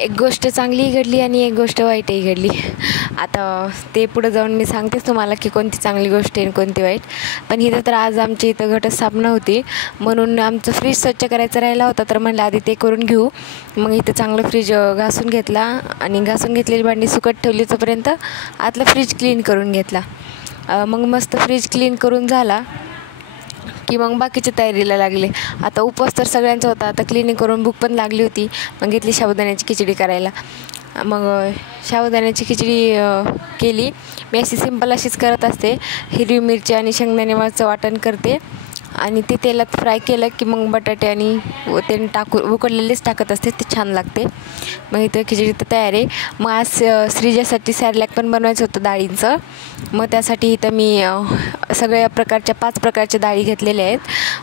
एक गोष्ट चांगलीही घडली आणि एक गोष्ट वाईटही घडली. आता ते पुढं जाऊन मी सांगतेच तुम्हाला की कोणती चांगली गोष्ट आहे आणि कोणती वाईट. पण इथं तर आज आमच्या इथं घटस्थापना होती, म्हणून आमचं फ्रीज स्वच्छ करायचा राहिला होता, तर म्हणलं आधी ते करून घेऊ. मग इथं चांगलं फ्रीज घासून घेतला आणि घासून घेतलेली भांडी सुकत ठेवली, तोपर्यंत आतलं फ्रीज क्लीन करून घेतला. मग मस्त फ्रीज क्लीन करून झाला की मग बाकीच्या तयारीला लागले. आता उपवास तर सगळ्यांचा होता, आता क्लिनिंग करून भूक पण लागली होती. मग घेतली साबुदाण्याची खिचडी करायला. मग साबुदाण्याची खिचडी केली. मी अशी सिंपल अशीच करत असते. हिरवी मिरची आणि शेंगदाण्याचं वाटण करते आणि ते तेलात फ्राय केलं की मग बटाटे आणि ते उकडलेलेच टाकत असते, ते छान लागते. मग इथं खिचडी तर तयार आहे. मग आज श्रीजासाठी सॅरलॅक पण बनवायचं होतं डाळींचं. मग त्यासाठी इथं मी सगळ्या प्रकारच्या 5 प्रकारच्या डाळी घेतलेल्या आहेत.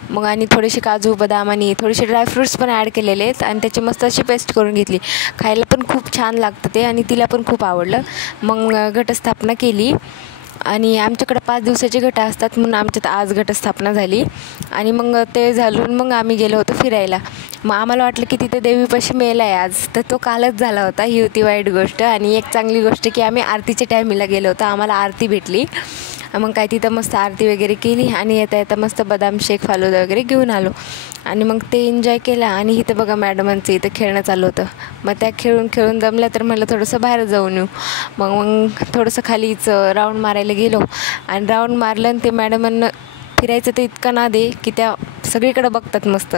मग आणि थोडेसे काजू बदाम आणि थोडेसे ड्रायफ्रूट्स पण ॲड केलेले आहेत आणि त्याची मस्त अशी पेस्ट करून घेतली. खायला पण खूप छान लागतं ते आणि तिला पण खूप आवडलं. मग घटस्थापना केली आणि आमच्याकडं 5 दिवसाचे घट असतात, म्हणून आमच्यात आज घटस्थापना झाली. आणि मग ते झालून मग आम्ही गेलो होतो फिरायला. मग आम्हाला वाटलं की तिथे देवीपाशी मेला आहे आज, तर तो कालच झाला होता. ही होती वाईट गोष्ट. आणि एक चांगली गोष्ट की आम्ही आरतीच्या टायमिंगला गेलो होतो, आम्हाला आरती भेटली. मग काय तिथं मस्त आरती वगैरे केली आणि येता येता मस्त बदाम शेक फालुदा वगैरे घेऊन आलो आणि मग ते एन्जॉय केला. आणि इथं बघा मॅडमांचं इथं खेळणं चालू होतं. मग त्या खेळून दमल्या, तर म्हटलं थोडंसं बाहेर जाऊन येऊ. मग थोडंसं खालीच राऊंड मारायला गेलो आणि राऊंड मारलं आणि ते मॅडमांना फिरायचं तर इतकं नाद आहे की त्या सगळीकडे बघतात मस्त.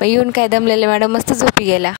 मग येऊन काय दमलेल्या मॅडम मस्त झोपी गेल्या.